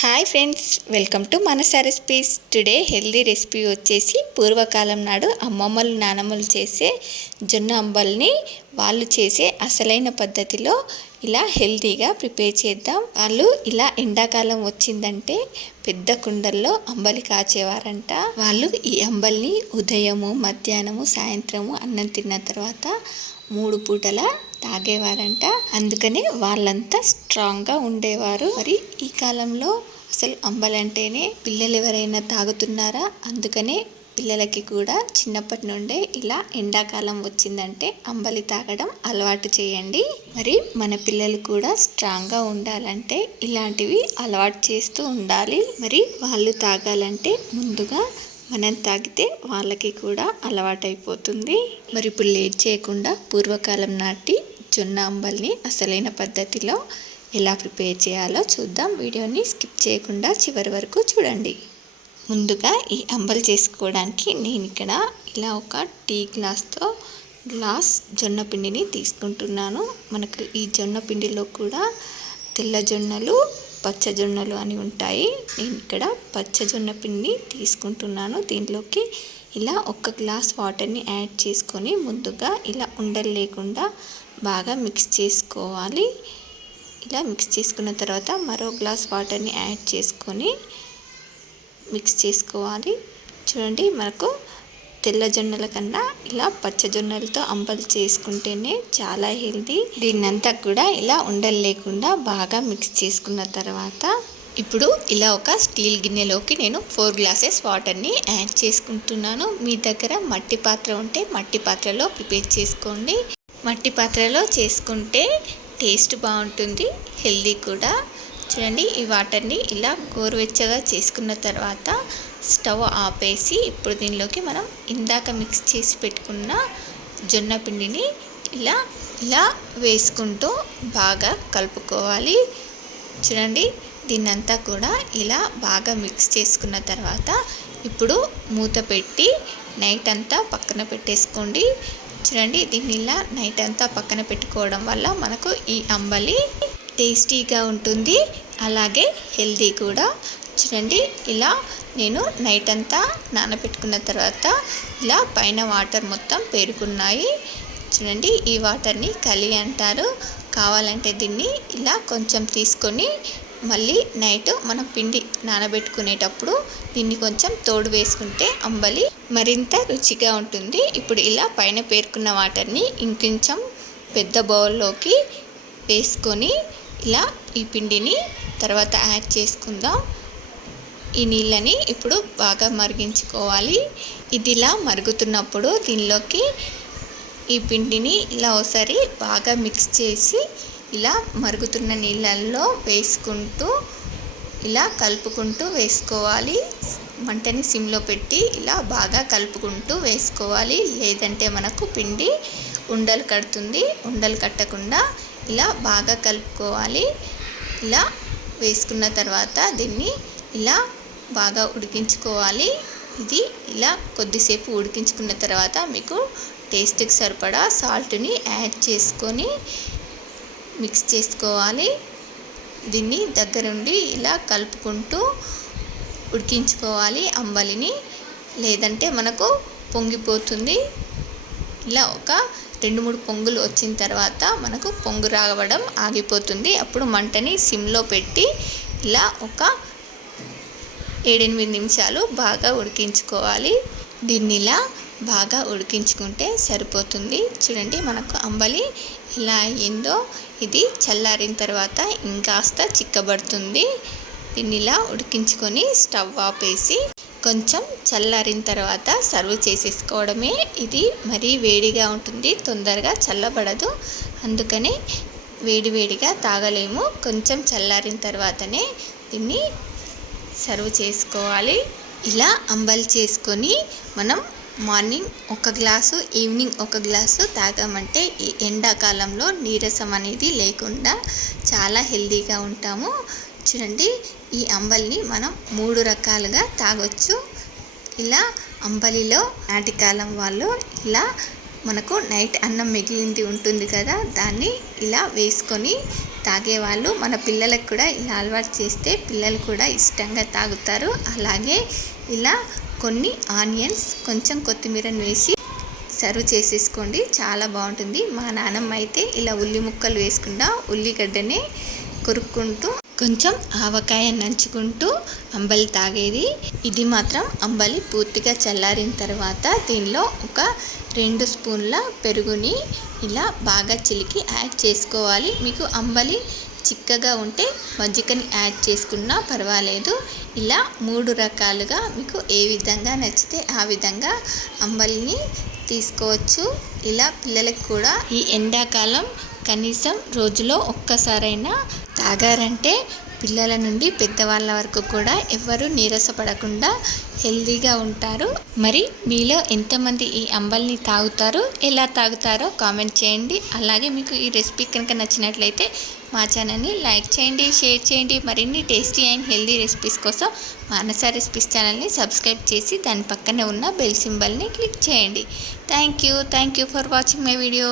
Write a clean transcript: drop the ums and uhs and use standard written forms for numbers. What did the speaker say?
Hi friends, welcome to Manasa recipes. Today healthy recipe వచ్చేసి పూర్వకాలం నాడు అమ్మమ్మలు నానమ్మలు చేసే జొన్న అంబల్ని వాళ్ళు చేసే అసలైన పద్ధతిలో ఇలా హెల్దీగా ప్రిపేర్ చేద్దాం. వాళ్ళు ఇలా ఎండాకాలం వచ్చిందంటే పెద్ద కుండల్లో అంబలి కాచేవారంట. వాళ్ళు ఈ అంబల్ని ఉదయము, మధ్యాహ్నము, సాయంత్రము అన్నం తిన్న తర్వాత 3 పూటల తాగేవారంట. అందుకనే వాళ్ళంతా స్ట్రాంగ్గా ఉండేవారు. మరి ఈ కాలంలో అసలు అంబలి అంటేనే పిల్లలు ఎవరైనా తాగుతున్నారా? అందుకనే పిల్లలకి కూడా చిన్నప్పటి నుండే ఇలా ఎండాకాలం వచ్చిందంటే అంబలి తాగడం అలవాటు చేయండి. మరి మన పిల్లలు కూడా స్ట్రాంగ్గా ఉండాలంటే ఇలాంటివి అలవాటు చేస్తూ ఉండాలి. మరి వాళ్ళు తాగాలంటే ముందుగా మనం తాగితే వాళ్ళకి కూడా అలవాటైపోతుంది. మరి ఇప్పుడు లేట్ చేయకుండా పూర్వకాలం నాటి జొన్న అంబల్ని అసలైన పద్ధతిలో ఎలా ప్రిపేర్ చేయాలో చూద్దాం. వీడియోని స్కిప్ చేయకుండా చివరి వరకు చూడండి. ముందుగా ఈ అంబలి చేసుకోవడానికి నేను ఇక్కడ ఇలా ఒక టీ గ్లాస్ జొన్న పిండిని తీసుకుంటున్నాను. మనకు ఈ జొన్న పిండిలో కూడా తెల్ల జొన్నలు, పచ్చ జొన్నలు అని ఉంటాయి. నేను ఇక్కడ పచ్చ జొన్న పిండిని తీసుకుంటున్నాను. దీంట్లోకి ఇలా 1 గ్లాస్ వాటర్ని యాడ్ చేసుకొని ముందుగా ఇలా ఉండలు లేకుండా బాగా మిక్స్ చేసుకోవాలి. ఇలా మిక్స్ చేసుకున్న తర్వాత మరో గ్లాస్ వాటర్ని యాడ్ చేసుకొని మిక్స్ చేసుకోవాలి. చూడండి, మనకు తెల్ల జొన్నల కన్నా ఇలా పచ్చ జొన్నలతో అంబలి చేసుకుంటేనే చాలా హెల్తీ. దీన్నంతా కూడా ఇలా ఉండలు లేకుండా బాగా మిక్స్ చేసుకున్న తర్వాత ఇప్పుడు ఇలా ఒక స్టీల్ గిన్నెలోకి నేను 4 గ్లాసెస్ వాటర్ని యాడ్ చేసుకుంటున్నాను. మీ దగ్గర మట్టి పాత్ర ఉంటే మట్టి పాత్రలో ప్రిపేర్ చేసుకోండి. మట్టి పాత్రలో చేసుకుంటే టేస్ట్ బాగుంటుంది, హెల్తీ కూడా. చూడండి, ఈ వాటర్ని ఇలా గోరువెచ్చగా చేసుకున్న తర్వాత స్టవ్ ఆపేసి ఇప్పుడు దీనిలోకి మనం ఇందాక మిక్స్ చేసి పెట్టుకున్న జొన్న పిండిని ఇలా వేసుకుంటూ బాగా కలుపుకోవాలి. చూడండి, దీన్నంతా కూడా ఇలా బాగా మిక్స్ చేసుకున్న తర్వాత ఇప్పుడు మూత పెట్టి నైట్ అంతా పక్కన పెట్టేసుకోండి. చూడండి, దీన్ని ఇలా నైట్ అంతా పక్కన పెట్టుకోవడం వల్ల మనకు ఈ అంబలి టేస్టీగా ఉంటుంది, అలాగే హెల్తీ కూడా. చూడండి, ఇలా నేను నైట్ అంతా నానబెట్టుకున్న తర్వాత ఇలా పైన వాటర్ మొత్తం పేరుకున్నాయి. చూడండి, ఈ వాటర్ని కలి అంటారు. కావాలంటే దీన్ని ఇలా కొంచెం తీసుకొని మళ్ళీ నైట్ మనం పిండి నానబెట్టుకునేటప్పుడు దీన్ని కొంచెం తోడు వేసుకుంటే అంబలి మరింత రుచిగా ఉంటుంది. ఇప్పుడు ఇలా పైన పేరుకున్న వాటర్ని ఇంకొంచెం పెద్ద బౌల్లోకి వేసుకొని ఇలా ఈ పిండిని తర్వాత యాడ్ చేసుకుందాం. ఈ నీళ్ళని ఇప్పుడు బాగా మరిగించుకోవాలి. ఇది ఇలా మరుగుతున్నప్పుడు దీనిలోకి ఈ పిండిని ఇలా ఒకసారి బాగా మిక్స్ చేసి ఇలా మరుగుతున్న నీళ్ళల్లో వేసుకుంటూ ఇలా కలుపుకుంటూ వేసుకోవాలి. మంటని సిమ్లో పెట్టి ఇలా బాగా కలుపుకుంటూ వేసుకోవాలి, లేదంటే మనకు పిండి ఉండలు కడుతుంది. ఉండలు కట్టకుండా ఇలా బాగా కలుపుకోవాలి. ఇలా వేసుకున్న తర్వాత దీన్ని ఇలా బాగా ఉడికించుకోవాలి. ఇది ఇలా కొద్దిసేపు ఉడికించుకున్న తర్వాత మీకు టేస్ట్కి సరిపడా సాల్ట్ని యాడ్ చేసుకొని మిక్స్ చేసుకోవాలి. దీన్ని దగ్గరుండి ఇలా కలుపుకుంటూ ఉడికించుకోవాలి అంబలిని, లేదంటే మనకు పొంగిపోతుంది. ఇలా ఒక 2-3 పొంగులు వచ్చిన తర్వాత మనకు పొంగు రావడం ఆగిపోతుంది. అప్పుడు మంటని సిమ్లో పెట్టి ఇలా ఒక 7-8 నిమిషాలు బాగా ఉడికించుకోవాలి. దీన్ని ఇలా బాగా ఉడికించుకుంటే సరిపోతుంది. చూడండి, మనకు అంబలి ఎలా అయ్యిందో. ఇది చల్లారిన తర్వాత ఇంకాస్త చిక్కబడుతుంది. దీన్ని ఇలా ఉడికించుకొని స్టవ్ ఆపేసి కొంచెం చల్లారిన తర్వాత సర్వ్ చేసేసుకోవడమే. ఇది మరీ వేడిగా ఉంటుంది, తొందరగా చల్లబడదు. అందుకనే వేడిగా తాగలేము. కొంచెం చల్లారిన తర్వాతనే దీన్ని సర్వ్ చేసుకోవాలి. ఇలా అంబలి చేసుకొని మనం మార్నింగ్ 1 గ్లాసు, ఈవినింగ్ 1 గ్లాసు తాగామంటే ఈ ఎండాకాలంలో నీరసం అనేది లేకుండా చాలా హెల్తీగా ఉంటాము. చూడండి, ఈ అంబలిని మనం 3 రకాలుగా తాగొచ్చు. ఇలా అంబలిలో నాటికాలం వాళ్ళు ఇలా మనకు నైట్ అన్నం మిగిలింది ఉంటుంది కదా, దాన్ని ఇలా వేసుకొని తాగేవాళ్ళు మన పిల్లలకు కూడా ఇలా అలవాటు చేస్తే పిల్లలు కూడా ఇష్టంగా తాగుతారు. అలాగే ఇలా కొన్ని ఆనియన్స్, కొంచెం కొత్తిమీరను వేసి సర్వ్ చేసేసుకోండి, చాలా బాగుంటుంది. మా నాన్నమ్మ అయితే ఇలా ఉల్లి ముక్కలు వేసుకుండా ఉల్లిగడ్డనే కొరుక్కుంటూ కొంచెం ఆవకాయ నంచుకుంటూ అంబలి తాగేది. ఇది మాత్రం అంబలి పూర్తిగా చల్లారిన తర్వాత దీనిలో ఒక 2 స్పూన్ల పెరుగుని ఇలా బాగా చిలికి యాడ్ చేసుకోవాలి. మీకు అంబలి చిక్కగా ఉంటే మజ్జిగని యాడ్ చేసుకున్నా పర్వాలేదు. ఇలా 3 రకాలుగా మీకు ఏ విధంగా నచ్చితే ఆ విధంగా అంబలిని తీసుకోవచ్చు. ఇలా పిల్లలకు కూడా ఈ ఎండాకాలం కనీసం రోజులో ఒక్కసారైనా తాగారంటే పిల్లల నుండి పెద్దవాళ్ళ వరకు కూడా ఎవరు నీరసపడకుండా హెల్తీగా ఉంటారు. మరి మీలో ఎంతమంది ఈ అంబలిని తాగుతారు, ఎలా తాగుతారో కామెంట్ చేయండి. అలాగే మీకు ఈ రెసిపీ కనుక నచ్చినట్లయితే మా ఛానల్ని లైక్ చేయండి, షేర్ చేయండి. మరిన్ని టేస్టీ అండ్ హెల్తీ రెసిపీస్ కోసం మానస రెసిపీస్ ఛానల్ని సబ్స్క్రైబ్ చేసి దాని పక్కనే ఉన్న బెల్ సింబల్ని క్లిక్ చేయండి. Thank you for watching my video.